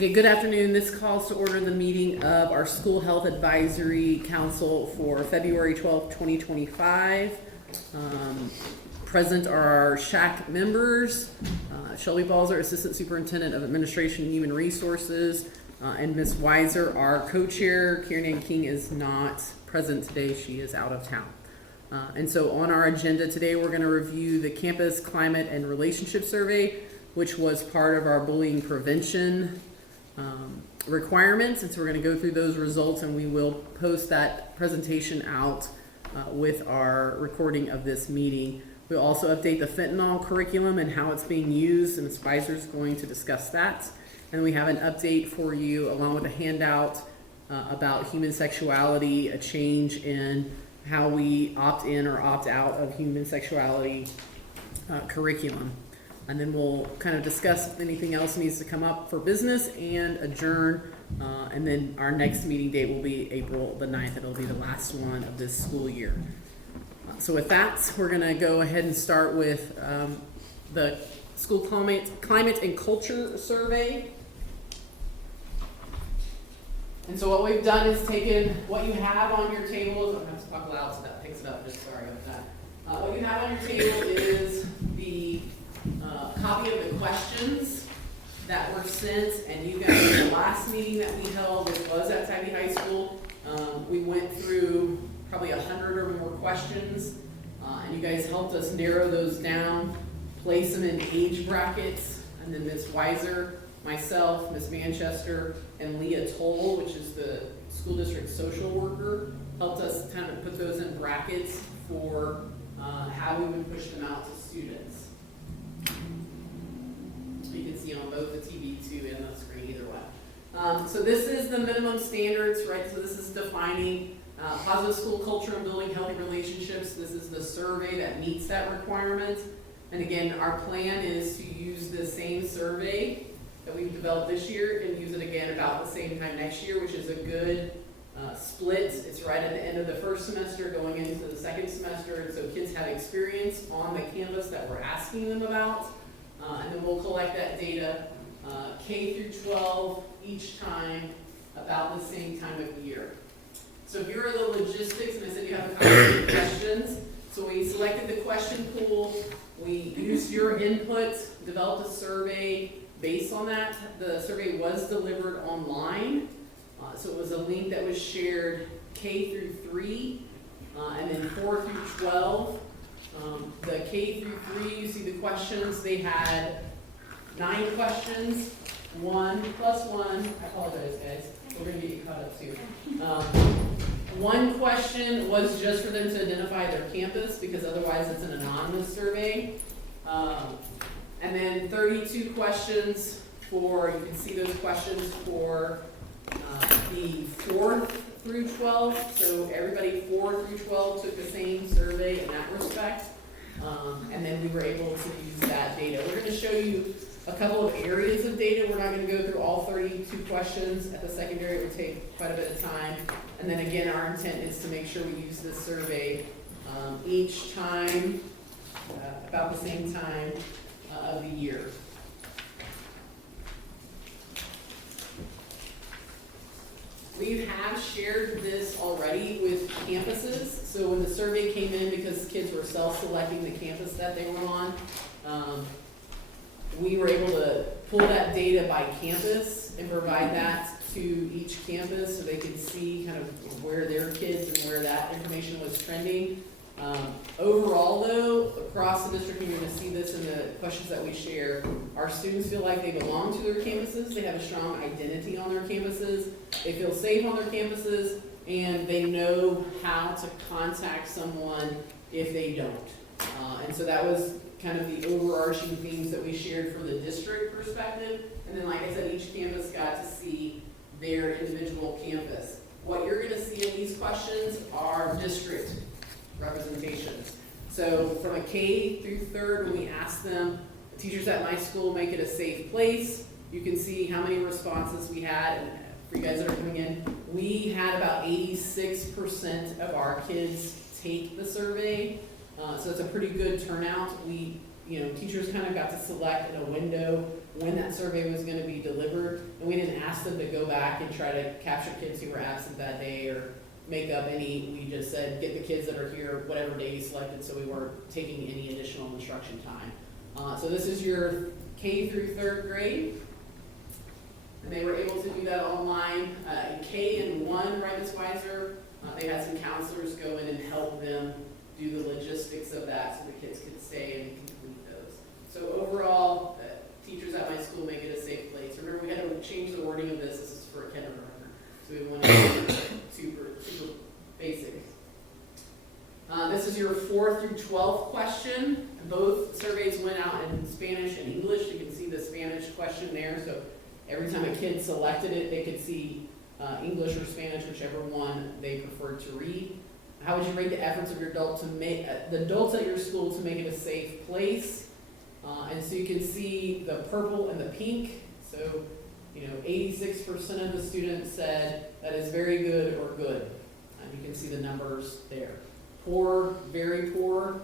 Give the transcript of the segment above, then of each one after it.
Okay, good afternoon. This calls to order the meeting of our School Health Advisory Council for February 12th, 2025. Present are our SHAC members, Shelby Balzer, Assistant Superintendent of Administration and Human Resources, and Ms. Weiser, our co-chair. Kieran King is not present today. She is out of town. And so on our agenda today, we're going to review the Campus Climate and Relationship Survey, which was part of our bullying prevention requirements. And so we're going to go through those results, and we will post that presentation out with our recording of this meeting. We'll also update the fentanyl curriculum and how it's being used, and Ms. Weiser is going to discuss that. And we have an update for you along with a handout about human sexuality, a change in how we opt in or opt out of human sexuality curriculum. And then we'll kind of discuss if anything else needs to come up for business and adjourn. And then our next meeting date will be April the 9th. It'll be the last one of this school year. So with that, we're going to go ahead and start with the School Climate and Culture Survey. And so what we've done is taken what you have on your table. I'm going to have to talk loud so that picks it up. Just sorry about that. What you have on your table is the copy of the questions that were sent, and you guys, in the last meeting that we held, which was at Tybee High School, we went through probably 100 or more questions, and you guys helped us narrow those down, place them in age brackets, and then Ms. Weiser, myself, Ms. Manchester, and Leah Toll, which is the school district social worker, helped us kind of put those in brackets for how we would push them out to students. You can see on both the TV too and the screen either way. So this is the minimum standards, right? So this is defining positive school culture and building healthy relationships. This is the survey that meets that requirement. And again, our plan is to use the same survey that we've developed this year and use it again about the same time next year, which is a good split. It's right at the end of the first semester going into the second semester, and so kids have experience on the campus that we're asking them about. And then we'll collect that data K through 12 each time about the same time of year. So here are the logistics, and I said you have a couple of questions. So we selected the question pool, we used your input, developed a survey based on that. The survey was delivered online, so it was a link that was shared K through 3, and then 4 through 12. The K through 3, you see the questions, they had 9 questions, 1 plus 1, I apologize guys, we're going to get you caught up too. 1 question was just for them to identify their campus, because otherwise it's an anonymous survey. And then 32 questions for, you can see those questions for the 4th through 12. So everybody 4 through 12 took the same survey in that respect. And then we were able to use that data. We're going to show you a couple of areas of data. We're not going to go through all 32 questions. At the secondary, it would take quite a bit of time. And then again, our intent is to make sure we use this survey each time, about the same time of the year. We have shared this already with campuses. So when the survey came in, because kids were self-selecting the campus that they were on, we were able to pull that data by campus and provide that to each campus so they could see kind of where their kids and where that information was trending. Overall though, across the district, and you're going to see this in the questions that we share, our students feel like they belong to their campuses, they have a strong identity on their campuses, they feel safe on their campuses, and they know how to contact someone if they don't. And so that was kind of the overarching themes that we shared from the district perspective. And then like I said, each campus got to see their individual campus. What you're going to see in these questions are district representations. So from a K through 3rd, when we ask them, teachers at my school make it a safe place, you can see how many responses we had. And for you guys that are coming in, we had about 86% of our kids take the survey. So it's a pretty good turnout. We teachers kind of got to select in a window when that survey was gonna be delivered, and we didn't ask them to go back and try to capture kids who were absent that day or make up any, we just said, get the kids that are here, whatever day you selected, so we weren't taking any additional instruction time. So this is your K through 3rd grade. And they were able to do that online. In K and 1, right, Ms. Weiser, they had some counselors go in and help them do the logistics of that so the kids could stay and complete those. So overall, teachers at my school make it a safe place. Remember, we had to change the wording of this. This is for a kindergartner. So we wanted to be super basic. This is your 4th through 12th question. Both surveys went out in Spanish and English. You can see the Spanish question there. So every time a kid selected it, they could see English or Spanish, whichever one they preferred to read. How would you rate the efforts of your adults at your school to make it a safe place? And so you can see the purple and the pink. So 86% of the students said that is very good or good. And you can see the numbers there. Poor, very poor.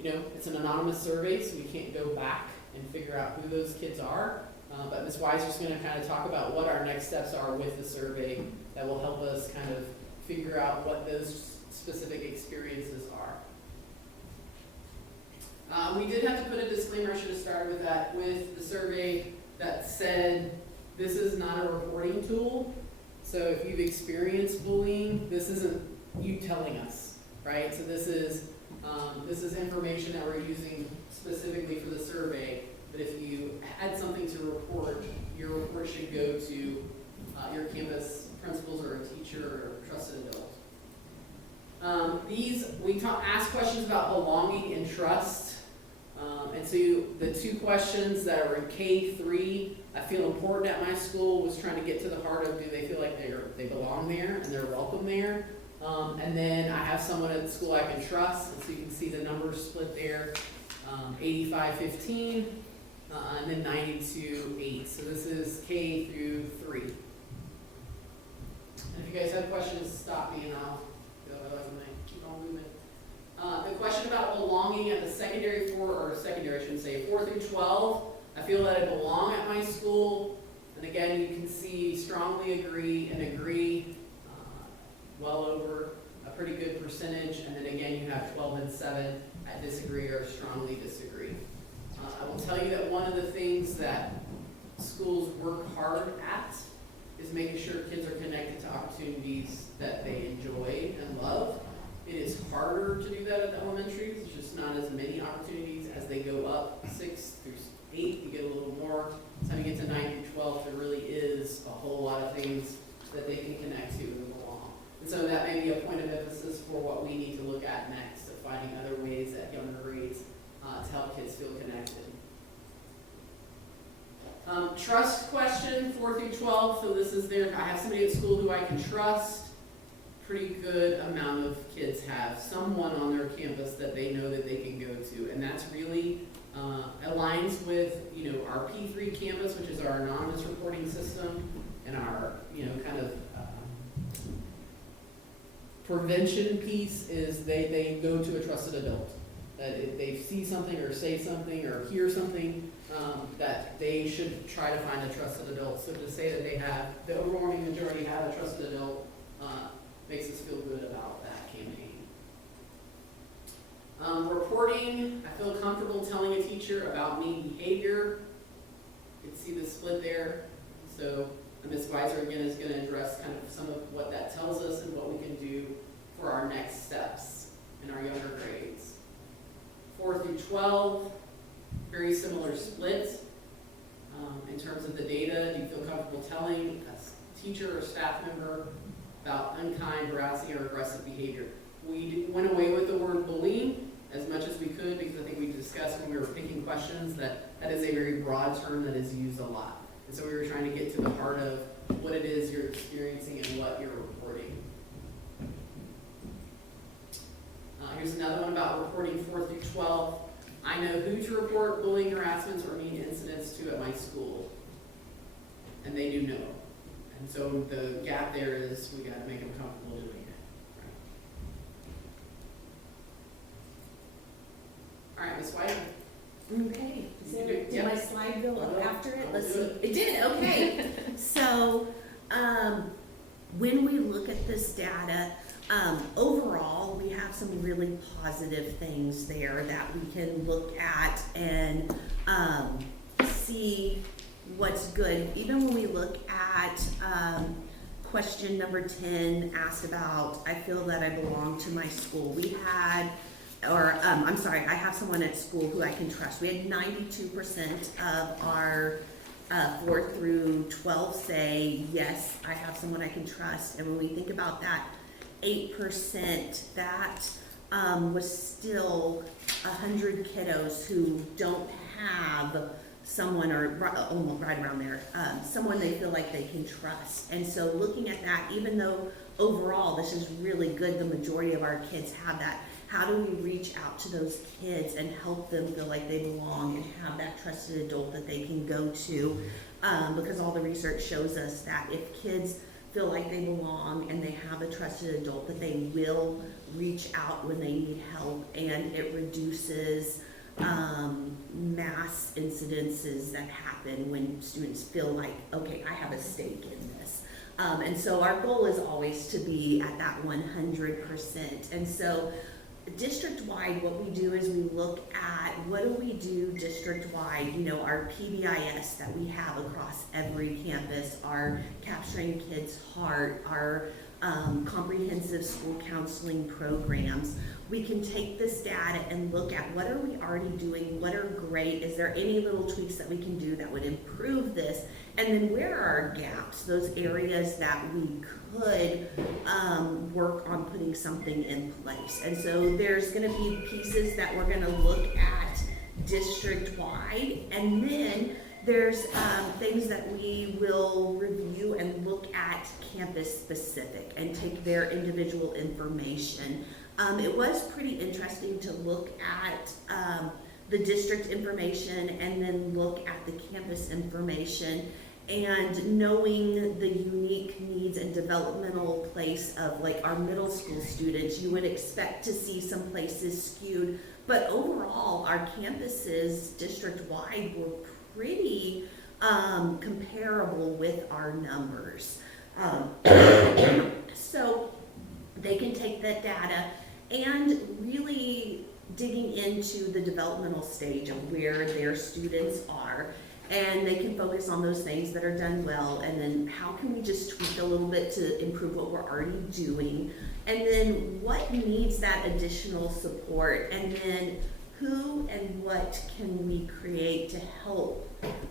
It's an anonymous survey, so we can't go back and figure out who those kids are. But Ms. Weiser's going to kind of talk about what our next steps are with the survey that will help us kind of figure out what those specific experiences are. We did have to put a disclaimer, I should have started with that, with the survey that said this is not a reporting tool. So if you've experienced bullying, this isn't you telling us, right? So this is information that we're using specifically for the survey. But if you had something to report, your report should go to your campus principals or a teacher or a trusted adult. We ask questions about belonging and trust. And so the 2 questions that are in K3, I feel important at my school, was trying to get to the heart of, do they feel like they belong there and they're welcome there? And then I have someone at the school I can trust, and so you can see the numbers split there, 85-15, and then 92-8. So this is K through 3. And if you guys have questions, stop me and I'll go, otherwise I'm going to keep on moving. The question about belonging at the secondary 4 through 12, I feel that I belong at my school. And again, you can see strongly agree and agree, well over a pretty good percentage. And then again, you have 12 and 7 at disagree or strongly disagree. I will tell you that one of the things that schools work hard at is making sure kids are connected to opportunities that they enjoy and love. It is harder to do that at the elementary. There's just not as many opportunities. As they go up 6 through 8, you get a little more. By the time you get to 9 through 12, there really is a whole lot of things that they can connect to and belong. And so that may be a point of emphasis for what we need to look at next, of finding other ways at younger grades to help kids feel connected. Trust question, 4 through 12. So this is there. I have somebody at school who I can trust. Pretty good amount of kids have someone on their campus that they know that they can go to, and that's really aligns with our P3 campus, which is our anonymous reporting system, and our kind of prevention piece is they go to a trusted adult. That if they see something or say something or hear something, that they should try to find a trusted adult. So to say that they have, the overwhelming majority have a trusted adult, makes us feel good about that campaign. Reporting, I feel comfortable telling a teacher about mean behavior. You can see the split there. So Ms. Weiser again is going to address kind of some of what that tells us and what we can do for our next steps in our younger grades. 4 through 12, very similar split. In terms of the data, do you feel comfortable telling a teacher or staff member about unkind, harassing, or aggressive behavior? We went away with the word bullying as much as we could, because I think we discussed when we were picking questions that is a very broad term that is used a lot. And so we were trying to get to the heart of what it is you're experiencing and what you're reporting. Here's another one about reporting 4 through 12. I know who to report bullying, harassments, or mean incidents to at my school. And they do know. And so the gap there is we got to make them comfortable doing it. All right, Ms. White. Okay, did my slide go up after it? Let's see. It It did, okay. So, when we look at this data, overall, we have some really positive things there that we can look at and see what's good. Even when we look at question number 10 asked about, I feel that I belong to my school. We had, I'm sorry, I have someone at school who I can trust. We had 92% of our 4 through 12 say, yes, I have someone I can trust. And when we think about that 8%, that was still 100 kiddos who don't have someone, or almost right around there, someone they feel like they can trust. And so looking at that, even though overall this is really good, the majority of our kids have that, how do we reach out to those kids and help them feel like they belong and have that trusted adult that they can go to? Because all the research shows us that if kids feel like they belong and they have a trusted adult, that they will reach out when they need help, and it reduces mass incidences that happen when students feel like, okay, I have a stake in this. And so our goal is always to be at that 100%. And so district-wide, what we do is we look at what do we do district-wide, you know, our PBIS that we have across every campus, our Capturing Kids' Heart, our comprehensive school counseling programs. We can take this data and look at what are we already doing, what are great, is there any little tweaks that we can do that would improve this, and then where are our gaps, those areas that we could work on putting something in place. And so there's going to be pieces that we're going to look at district-wide, and then there's things that we will review and look at campus-specific and take their individual information. It was pretty interesting to look at the district information and then look at the campus information, and knowing the unique needs and developmental place of like our middle school students, you would expect to see some places skewed, but overall our campuses district-wide were pretty comparable with our numbers. So they can take that data and really digging into the developmental stage of where their students are, and they can focus on those things that are done well, and then how can we just tweak a little bit to improve what we're already doing, and then what needs that additional support, and then who and what can we create to help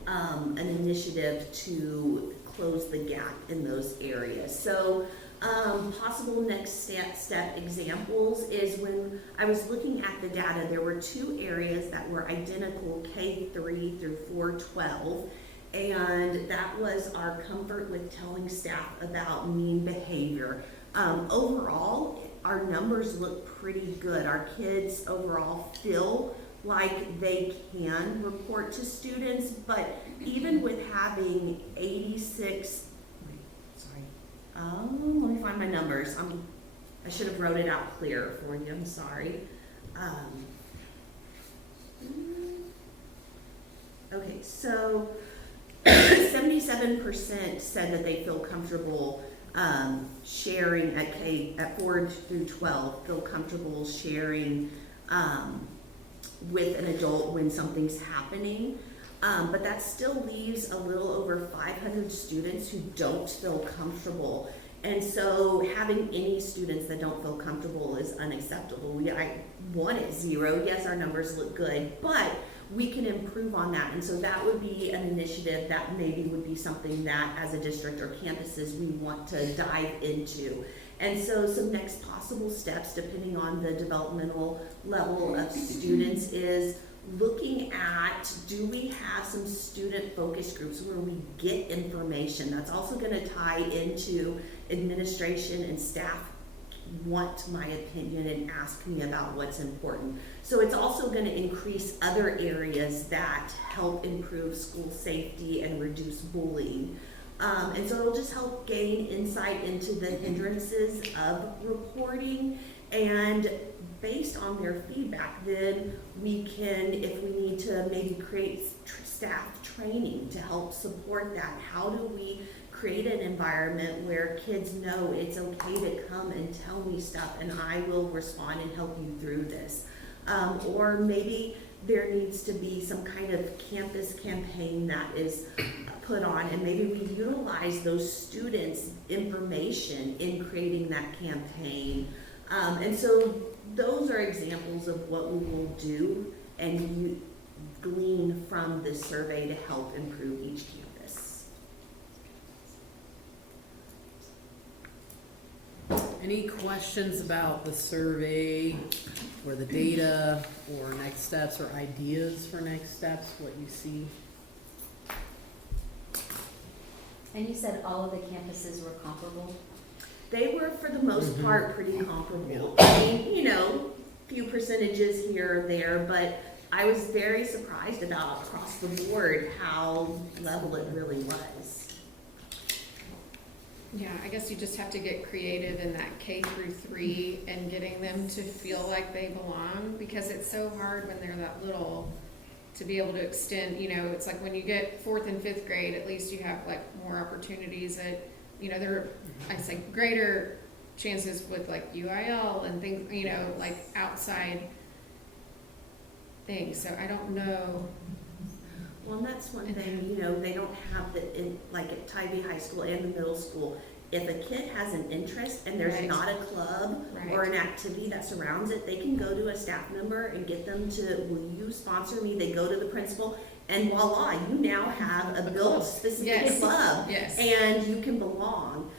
an initiative to close the gap in those areas. So possible next step examples is when I was looking at the data, there were 2 areas that were identical, K3 through 412, and that was our comfort with telling staff about mean behavior. Overall, our numbers look pretty good. Our kids overall feel like they can report to students, but even with having 86, let me find my numbers. I should have wrote it out clear for you, I'm sorry. Okay, so 77% said that they feel comfortable sharing at 4 through 12, feel comfortable sharing with an adult when something's happening. But that still leaves a little over 500 students who don't feel comfortable. And so having any students that don't feel comfortable is unacceptable. I want it 0. Yes, our numbers look good, but we can improve on that. And so that would be an initiative that maybe would be something that as a district or campuses we want to dive into. And so some next possible steps, depending on the developmental level of students, is looking at, do we have some student focus groups where we get information? That's also going to tie into administration and staff want my opinion and ask me about what's important. So it's also going to increase other areas that help improve school safety and reduce bullying. And so it'll just help gain insight into the hindrances of reporting And based on their feedback, then we can, if we need to maybe create staff training to help support that, how do we create an environment where kids know it's okay to come and tell me stuff and I will respond and help you through this. Or maybe there needs to be some kind of campus campaign that is put on, and maybe we utilize those students' information in creating that campaign. And so those are examples of what we will do and you glean from this survey to help improve each campus. Any questions about the survey or the data or next steps or ideas for next steps, what you see? And you said all of the campuses were comparable? They were, for the most Mhm. part, pretty comparable. Yeah. I mean, you know, few percentages here or there, but I was very surprised about across the board how level it really was. Yeah, I guess you just have to get creative in that K through 3 and getting them to feel like they belong, because it's so hard when they're that little to be able to extend, you know, it's like when you get 4th and 5th grade, at least you have like more opportunities at, you know, there are, I'd say, greater chances with like UIL and things, you know, like outside things, so I don't know. Well, and that's one thing, you know, they don't have the, in, like at Tybee High School and the middle school, if a kid has an interest and there's Right. not a club or Right. an activity that surrounds it, they can go to a staff member and get them to, will you sponsor me? They go to the principal and voila, you now have a built specific Yes. club Yes. and you can belong.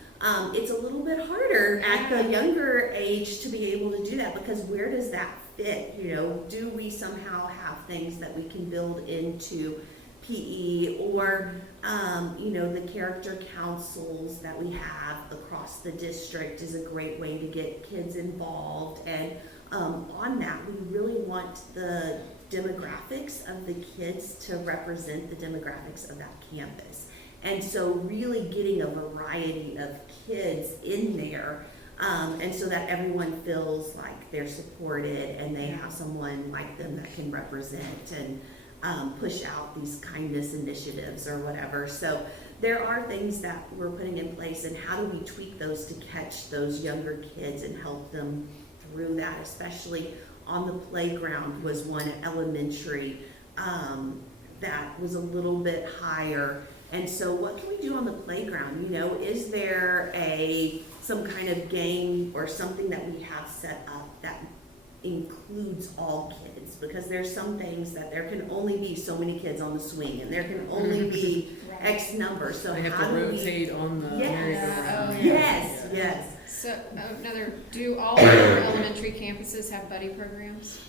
It's a little bit harder at the younger age to be able to do that, because where does that fit? You know, do we somehow have things that we can build into PE, or you know, the character councils that we have across the district is a great way to get kids involved. And on that, we really want the demographics of the kids to represent the demographics of that campus. And so really getting a variety of kids in there, and so that everyone feels like they're supported and they have someone like them that can represent and push out these kindness initiatives or whatever. So there are things that we're putting in place, and how do we tweak those to catch those younger kids and help them through that, especially on the playground was one elementary that was a little bit higher. And so what can we do on the playground? You know, is there some kind of game or something that we have set up that includes all kids? Because there's some things that there can only be so many kids on the swing and there can only be X number. So They have how to do rotate on the Yes. merry-go-round. Oh, Yes, Yeah. yes. So do all of our elementary campuses have buddy programs?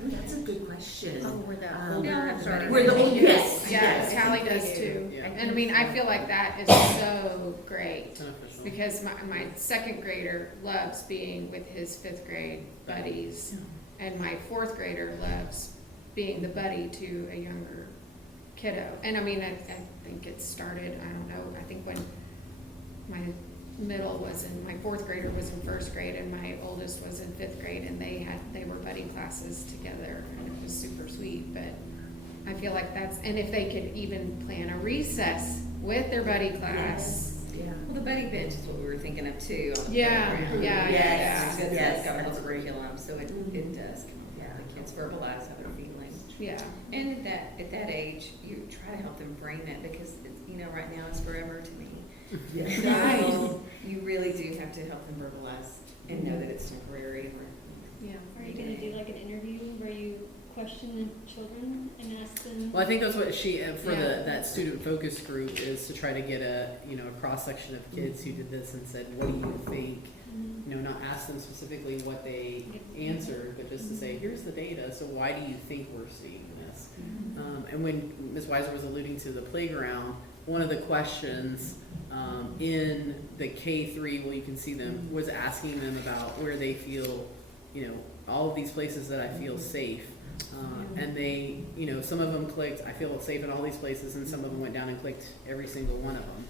Oh, that's a good question. Oh, we're the Um, older, I'm sorry. We're the old, yes, Yeah, yes. Tally does too. Yeah. And I mean, I feel like that is so great, Beneficial. because my second grader loves being with his 5th grade buddies, and my 4th grader loves being the buddy to a younger kiddo. And I mean, I think it started, I don't know, I think when my middle was in, my 4th grader was in 1st grade and my oldest was in 5th grade, and they were buddy classes together, and it was super sweet. But I feel like that's, and if they could even plan a recess with their buddy class. Yeah. Well, the buddy bench is what we were thinking of too. On the Yeah, playground. yeah, Yes. Because Yes, it's got a that's whole curriculum, so it does come Yeah. up. The kids verbalize how they're feeling. Yeah. And at that age, you try to help them frame that, because it's, you know, right now it's forever to me. Yes. So you really do have to help them verbalize and know that it's temporary. Yeah. Are you gonna do like an interview where you question the children and ask them? Well, I think that's what she, for Yeah. that student focus group, is to try to get a cross-section of kids who did this and said, what do you think? Mhm. You know, not ask them specifically what they answered, but just to say, here's the data, so why do you think we're seeing this? And when Ms. Weiser was alluding to the playground, one of the questions in the K3, well, you can see them, was asking them about where they feel, you know, all of these places that I feel safe. And they, you know, some of them clicked, I feel safe in all these places, and some of them went down and clicked every single one of them.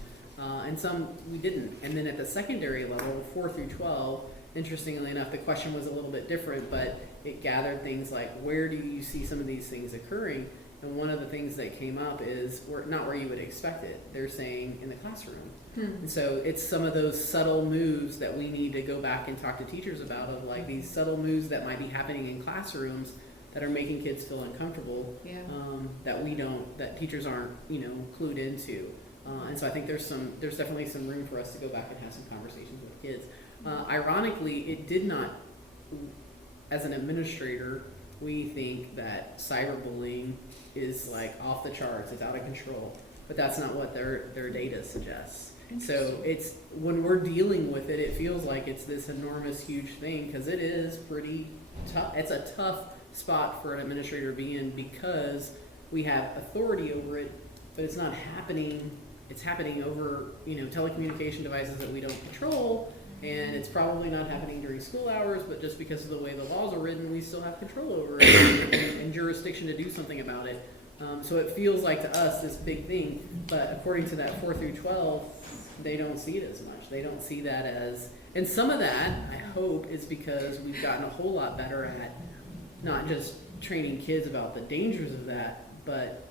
And some we didn't. And then at the secondary level, 4 through 12, interestingly enough, the question was a little bit different, but it gathered things like, where do you see some of these things occurring? And one of the things that came up is not where you would expect it. They're saying in the classroom. And so it's some of those subtle moves that we need to go back and talk to teachers about, of like these subtle moves that might be happening in classrooms that are making kids feel uncomfortable, Yeah. that teachers aren't, clued into. And so I think there's definitely some room for us to go back and have some conversations with kids. Ironically, it did not, as an administrator, we think that cyberbullying is like off the charts, it's out of control, but that's not what their data suggests. So it's, when we're dealing with it, it feels like it's this enormous, huge thing, because it is pretty tough. It's a tough spot for an administrator to be in, because we have authority over it, but it's not happening. It's happening over, telecommunication devices that we don't control, and it's probably not happening during school hours, but just because of the way the laws are written, we still have control over it and jurisdiction to do something about it. So it feels like to us this big thing, but according to that 4 through 12, they don't see it as much. They don't see that as, and some of that, I hope, is because we've gotten a whole lot better at not just training kids about the dangers of that, but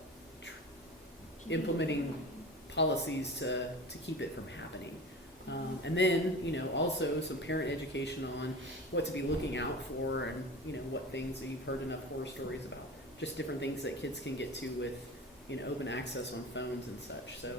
implementing policies to keep it from happening. And then, also some parent education on what to be looking out for, and, what things that you've heard enough horror stories about. Just different things that kids can get to with, open access on phones and such. So,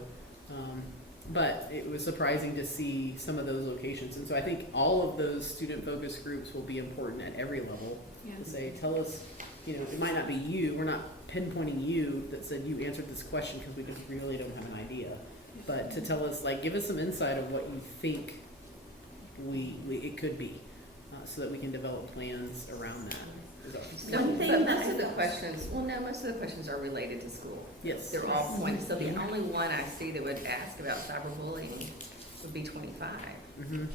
but it was surprising to see some of those locations. And so I think all of those student focus groups will be important at every level. Yeah. To say, tell us, it might not be you, we're not pinpointing you that said you answered this question, because we really don't have an idea. But to tell us, like, give us some insight of what you think it could be, so that we can develop plans around that. No, One thing but that most I of the thought- questions, most of the questions are related to school. Yes. They're all pointed, so the only one I see that would ask about cyberbullying would be 25. Mm-hmm.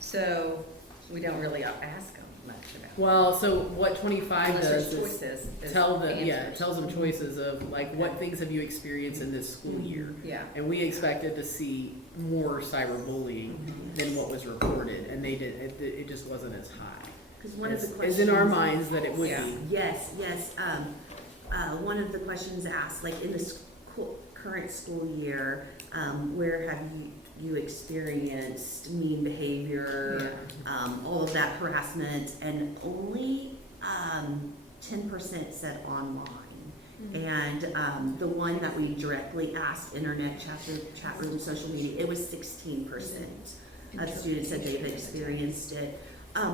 So we don't really ask them much about it. Well, so what 25 Unless does there's is choices. as it answers. tells them choices of like, what things have you experienced in this school year? Yeah. And we expected to see more cyberbullying than what was reported, and they did. It just wasn't as high. Because one of the It's questions. in our minds that it would Yeah. be. Yes. One of the questions asked, like in the current school year, where have you experienced mean behavior, all of that harassment, and only 10% said online. And the one that we directly asked, internet, chat room, social media, it was 16% of students said they've experienced it.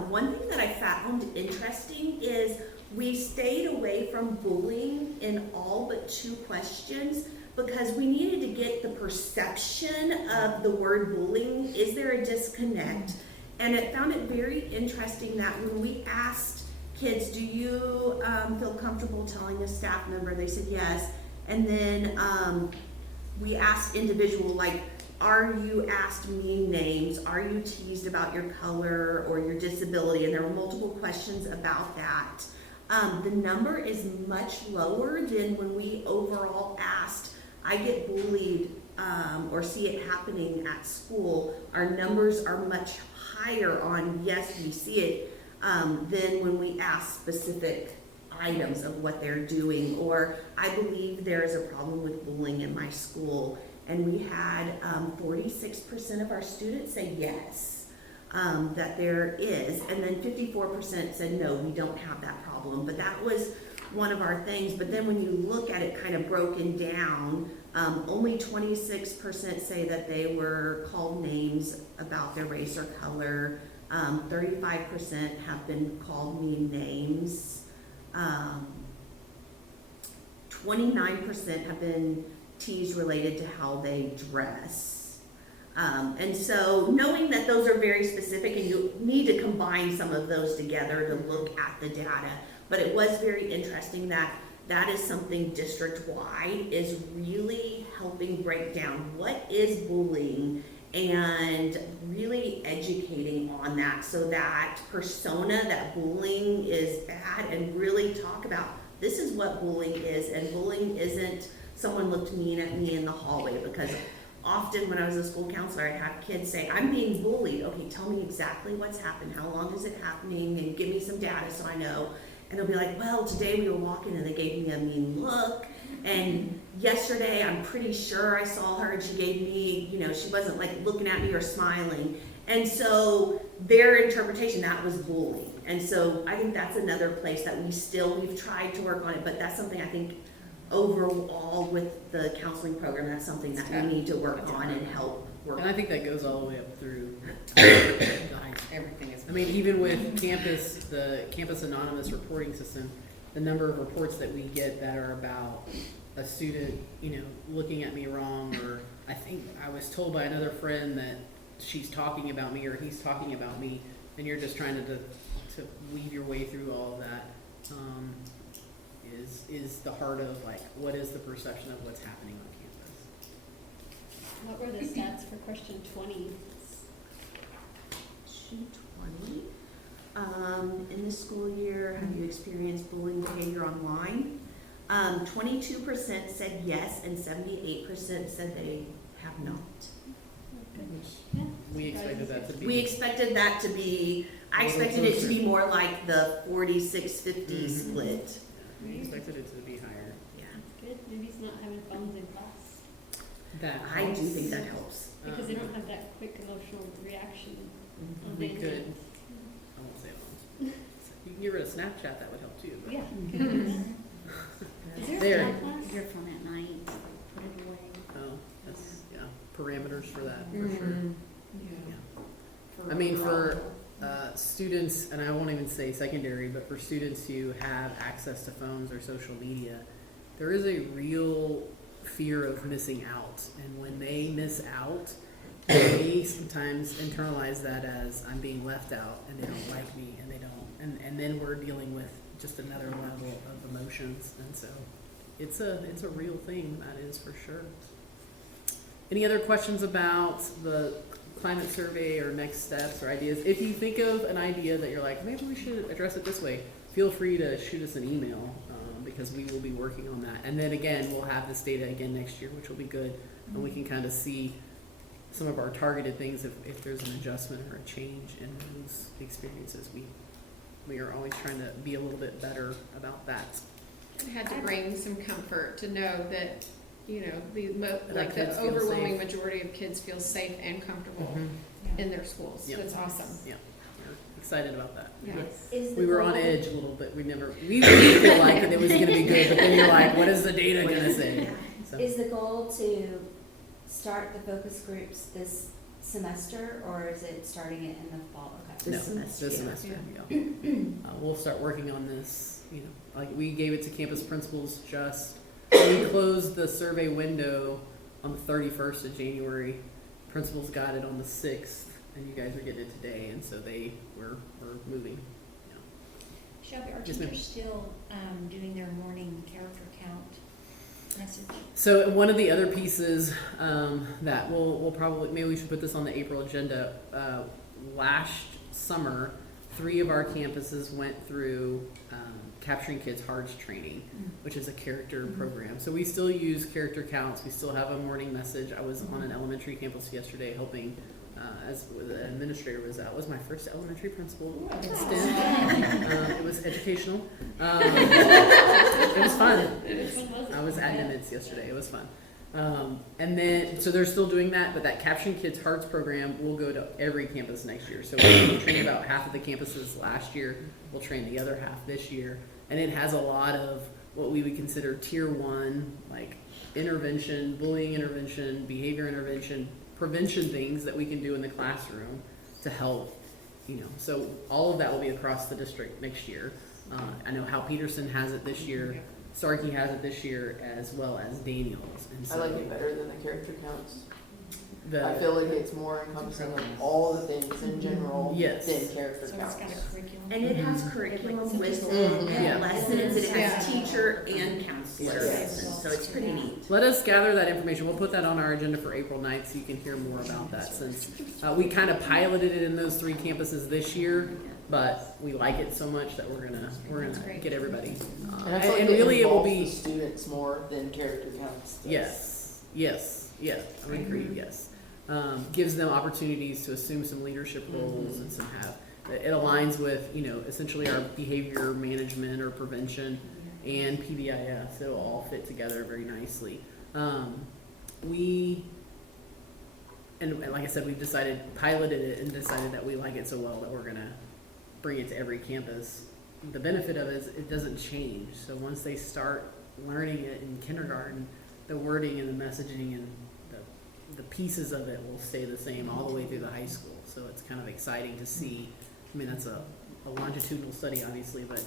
One thing that I found interesting is we stayed away from bullying in all but 2 questions, because we needed to get the perception of the word bullying. Is there a disconnect? And I found it very interesting that when we asked kids, do you feel comfortable telling a staff member? They said yes. And then we asked individual, like, are you asked mean names? Are you teased about your color or your disability? And there were multiple questions about that. The number is much lower than when we overall asked, I get bullied or see it happening at school. Our numbers are much higher on yes, we see it, than when we ask specific items of what they're doing. Or I believe there is a problem with bullying in my school. And we had 46% of our students say yes, that there is. And then 54% said no, we don't have that problem. But that was one of our things. But then when you look at it kind of broken down, only 26% say that they were called names about their race or color. 35% have been called mean names. 29% have been teased related to how they dress. And so knowing that those are very specific, and you need to combine some of those together to look at the data, but it was very interesting that that is something district-wide is really helping break down what is bullying and really educating on that, so that persona that bullying is bad, and really talk about this is what bullying is. And bullying isn't someone looked mean at me in the hallway, because often when I was a school counselor, I'd have kids say, I'm being bullied. Okay, tell me exactly what's happened. How long is it happening? And give me some data so I know. And they'll be like, well, today we were walking and they gave me a mean look. And yesterday, I'm pretty sure I saw her and she gave me, she wasn't like looking at me or smiling. And so their interpretation, that was bullying. And so I think that's another place that we've tried to work on it, but that's something I think overall with the counseling program, that's something that we need to work on and help work And on. I think that goes all the way up through. Everything is. I mean, even with campus, the Campus Anonymous reporting system, the number of reports that we get that are about a student, looking at me wrong, or I think I was told by another friend that she's talking about me or he's talking about me, and you're just trying to weave your way through all of that, is the heart of like, what is the perception of what's happening on campus? What were the stats for question 20? 220. In this school year, have you experienced bullying behavior online? 22% said yes, and 78% said they have not. Yeah. We expected that to be. We expected that to be, I expected it to be more like the 46-50 split. We expected it to be higher. Yeah, Good. Maybe it's not having phones in class That I do helps. think that helps. because they don't have that quick emotional reaction on the We could. internet. I won't say it. You can get rid of Snapchat, that would help too. But Yeah. Good. Is there There. a class? Your phone at night, put it away. Oh, that's, parameters for that, for Mm-hmm. sure. Yeah. I mean, for students, and I won't even say secondary, but for students who have access to phones or social media, there is a real fear of missing out. And when they miss out, they sometimes internalize that as I'm being left out and they don't like me and they don't. And then we're dealing with just another level of emotions. And so it's a real thing, that is for sure. Any other questions about the climate survey or next steps or ideas? If you think of an idea that you're like, maybe we should address it this way, feel free to shoot us an email, because we will be working on that. And then again, we'll have this data again next year, which will be good, and we can kind of see some of our targeted things if there's an adjustment or a change in those experiences. We are always trying to be a little bit better about that. It had to bring some comfort to know that, That our the kids feel overwhelming safe. majority of kids feel safe and comfortable in their schools. Yeah. That's awesome. Yeah, we're excited about that. Yeah. Is the We were on goal- edge a little bit. We didn't feel like it was going to be good, but then you're like, what is the data going to say? So, Is the goal to start the focus groups this semester, or is it starting it in the fall? Okay. This semester, This yeah. semester, yeah. We'll start working on this, like we gave it to campus principals we closed the survey window on the 31st of January. Principals got it on the 6th, and you guys are getting it today, and so we're moving. Shelby, are Yes, ma'am. teachers still doing their morning character count message? So one of the other pieces that we'll probably, maybe we should put this on the April agenda. Last summer, 3 of our campuses went through Capturing Kids' Hearts training, which is a character program. So we still use character counts. We still have a morning message. I was on an elementary campus yesterday helping as the administrator was out. It was my first elementary principal stint. It was educational. It was fun. I was at Nimitz yesterday. It was fun. And then, so they're still doing that, but that Capturing Kids' Hearts program will go to every campus next year. So we trained about half of the campuses last year. We'll train the other half this year. And it has a lot of what we would consider tier 1, like intervention, bullying intervention, behavior intervention, prevention things that we can do in the classroom to help, So all of that will be across the district next year. I know Hal Peterson has it this year. Starkey has it this year, as well as Daniels. And I so like it better than the character counts. the- I feel like it's more encompassing of all the things in general Yes. than character So it's counts. got a curriculum. And it has curriculum with it, Yeah. and lessons, it Yeah. has teacher and counselor Yes. lessons, so it's pretty neat. Let us gather that information. We'll put that on our agenda for April 9th so you can hear more about that, since we kind of piloted it in those 3 campuses this year, but we like it so much that we're gonna great. get everybody. And I feel like and really it will involves be the students more than character counts. does. yes. Yes, yes, I would agree, yes. Gives them opportunities to assume some leadership roles and some have, it aligns with, you know, essentially our behavior management or prevention and PBIS. It'll all fit together very nicely. And like I said, we've piloted it and decided that we like it so well that we're gonna bring it to every campus. The benefit of it is it doesn't change. So once they start learning it in kindergarten, the wording and the messaging and the pieces of it will stay the same all the way through the high school. So it's kind of exciting to see. I mean, that's a longitudinal study, obviously, but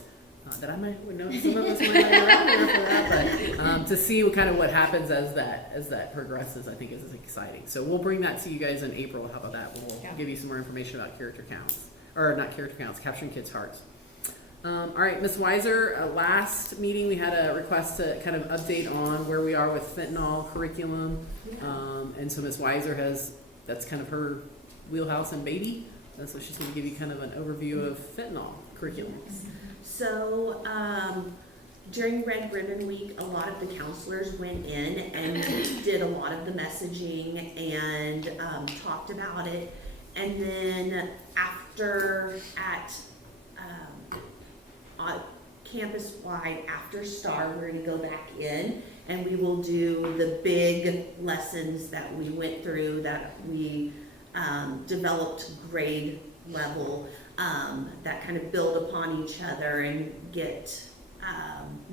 that I might know some of us might not be around there for that. But to see what happens as that progresses, I think is exciting. So we'll bring that to you guys in April. How about that? We'll give you some more information about character counts, or not character counts, capturing kids' hearts. All right, Ms. Weiser, last meeting we had a request to kind of update on where we are with fentanyl curriculum. And so Ms. Weiser that's kind of her wheelhouse and baby. So she's going to give you kind of an overview of fentanyl curriculum. So, during Red Ribbon Week, a lot of the counselors went in and did a lot of the messaging and talked about it. And then after campus-wide, after STAR, we're going to go back in and we will do the big lessons that we went through, that we developed grade level, that kind of build upon each other and get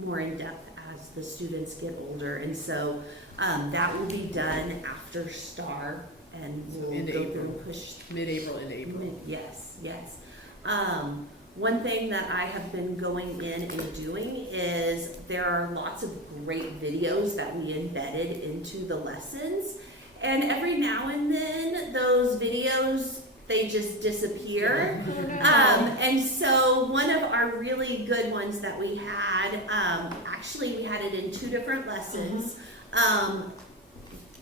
more in depth as the students get older. And so that will be done after STAR, and we'll Into go April. through and push Mid-April into April. Yes. One thing that I have been going in and doing is there are lots of great videos that we embedded into the lessons, and every now and then those videos, they just disappear. And so one of our really good ones that we had, actually we had it in 2 different lessons.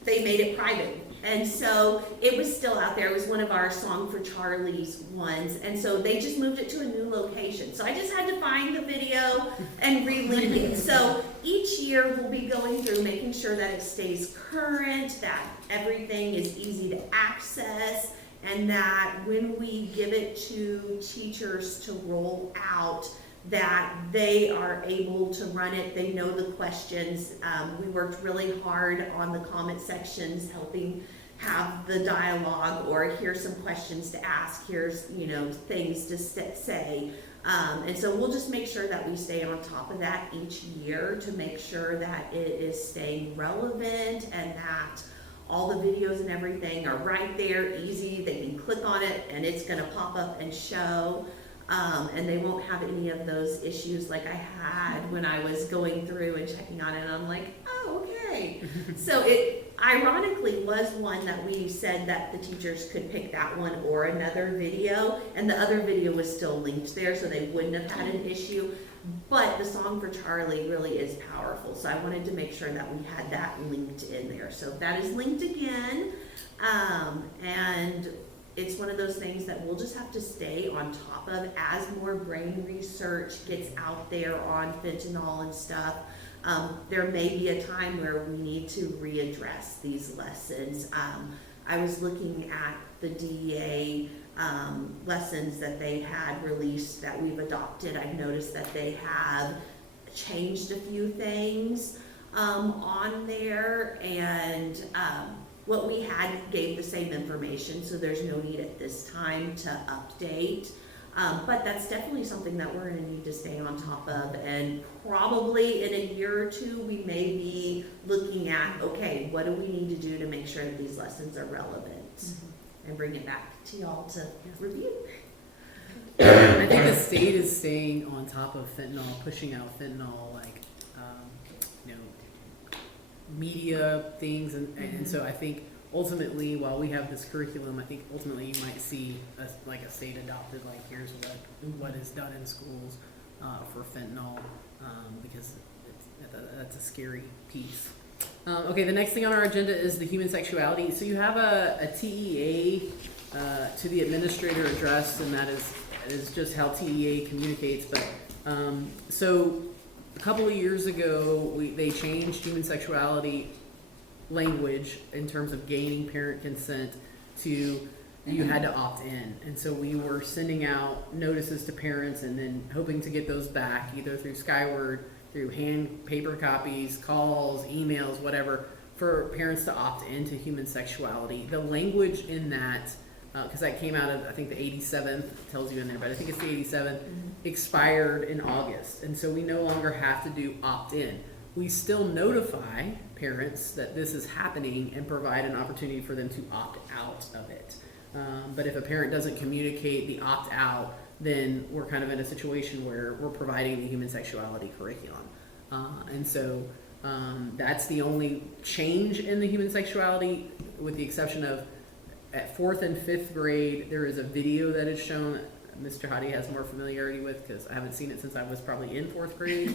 They made it private. And so it was still out there. It was one of our Song for Charlie's ones. And so they just moved it to a new location. So I just had to find the video and relink it. So each year we'll be going through making sure that it stays current, that everything is easy to access, and that when we give it to teachers to roll out, that they are able to run it, they know the questions. We worked really hard on the comment sections, helping have the dialogue, or here's some questions to ask, here's, things to say. And so we'll just make sure that we stay on top of that each year to make sure that it is staying relevant and that all the videos and everything are right there, easy. They can click on it and it's gonna pop up and show. And they won't have any of those issues like I had when I was going through and checking on it, and I'm like, oh, okay. So it ironically was one that we said that the teachers could pick that one or another video, and the other video was still linked there, so they wouldn't have had an issue. But the Song for Charlie really is powerful, so I wanted to make sure that we had that linked in there. So that is linked again, and it's one of those things that we'll just have to stay on top of as more brain research gets out there on fentanyl and stuff. There may be a time where we need to readdress these lessons. I was looking at the DEA lessons that they had released that we've adopted. I've noticed that they have changed a few things on there, and what we had gave the same information, so there's no need at this time to update. But that's definitely something that we're gonna need to stay on top of, and probably in a year or two, we may be looking at, okay, what do we need to do to make sure that these lessons are relevant? And bring it back to y'all to review. I think the state is staying on top of fentanyl, pushing out fentanyl, like, media things, and so I think ultimately, while we have this curriculum, I think ultimately you might see a state adopted, like here's what is done in schools for fentanyl, because that's a scary piece. Okay, the next thing on our agenda is the human sexuality. So you have a TEA to the administrator addressed, and that is just how TEA communicates. But so a couple of years ago, they changed human sexuality language in terms of gaining parent consent to you had to opt in. And so we were sending out notices to parents and then hoping to get those back either through Skyward, through paper copies, calls, emails, whatever, for parents to opt into human sexuality. The language in that, because that came out of, I think the 87th, tells you in there, but I think it's the 87th, expired in August. And so we no longer have to do opt-in. We still notify parents that this is happening and provide an opportunity for them to opt out of it. But if a parent doesn't communicate the opt-out, then we're kind of in a situation where we're providing the human sexuality curriculum. And so that's the only change in the human sexuality, with the exception of at 4th and 5th grade, there is a video that is shown. Mr. Hadi has more familiarity with, because I haven't seen it since I was probably in 4th grade.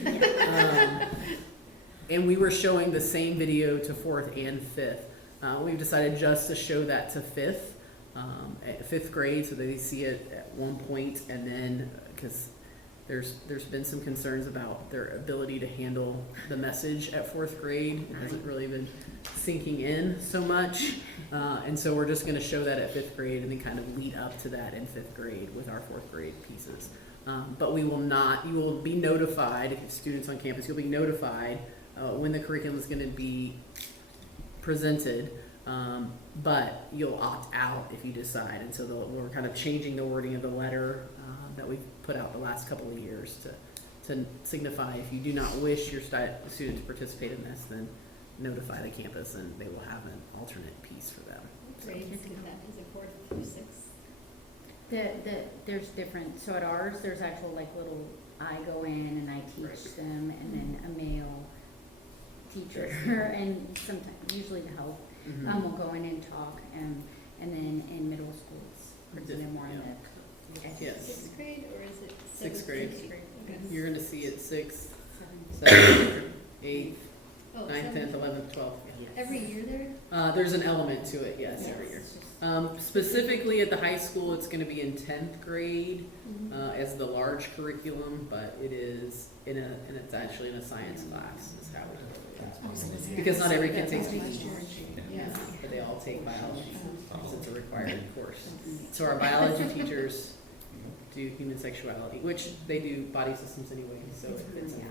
And we were showing the same video to 4th and 5th. We've decided just to show that to 5th, at 5th grade, so that they see it at one point, and then, because there's been some concerns about their ability to handle the message at 4th grade. It hasn't really been sinking in so much. And so we're just going to show that at 5th grade and then kind of lead up to that in 5th grade with our 4th grade pieces. But we will not, you will be notified, if you have students on campus, you'll be notified when the curriculum is going to be presented, but you'll opt out if you decide. And so we're kind of changing the wording of the letter that we've put out the last couple of years to signify if you do not wish your student to participate in this, then notify the campus and they will have an alternate piece for them. Grades is that, is it 4th through 6th? There's different, so at ours, there's actual like little, I go in and I teach them, and then a male teacher, and sometimes, usually the health, will go in and talk, and then in middle schools, it's more in the. Yes. 6th grade, or is it 6th grade. 7th, 8th grade? Okay. You're going to see it 6th, 7th, 8th, Oh, 9th, 10th, 11th, 12th. every year there? There's an element to it, yes, every year. Specifically at the high school, it's going to be in 10th grade as the large curriculum, but it is and it's actually in a science class is how we do it. Because not every kid takes PE, but they all take biology because it's a required course. So our biology teachers do human sexuality, which they do body systems anyway, so it fits in.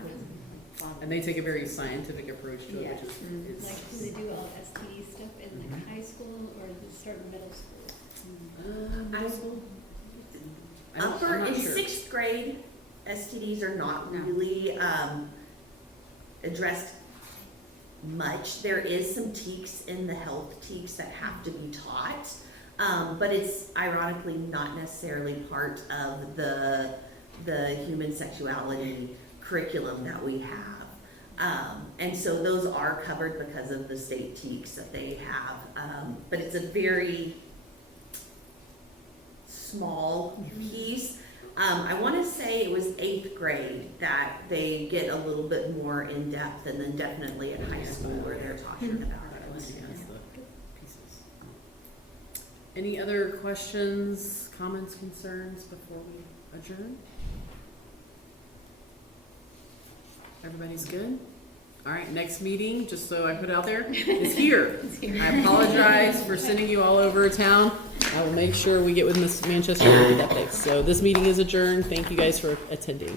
And they take a very scientific approach to it, which is Like, do they do all STD stuff in like high school, or does it start in middle school? middle school. Upper, I'm not in sure. 6th grade, STDs are not really addressed much. There is some TEKS in the health TEKS that have to be taught, but it's ironically not necessarily part of the human sexuality curriculum that we have. And so those are covered because of the state TEKS that they have, but it's a very small piece. I want to say it was 8th grade that they get a little bit more in depth, and then definitely at high school where they're talking about it. That's the pieces. Any other questions, comments, concerns before we adjourn? Everybody's good? All right, next meeting, just so I put it out there, is here. I apologize for sending you all over town. I will make sure we get with Miss Manchester and get that fixed. So this meeting is adjourned. Thank you guys for attending.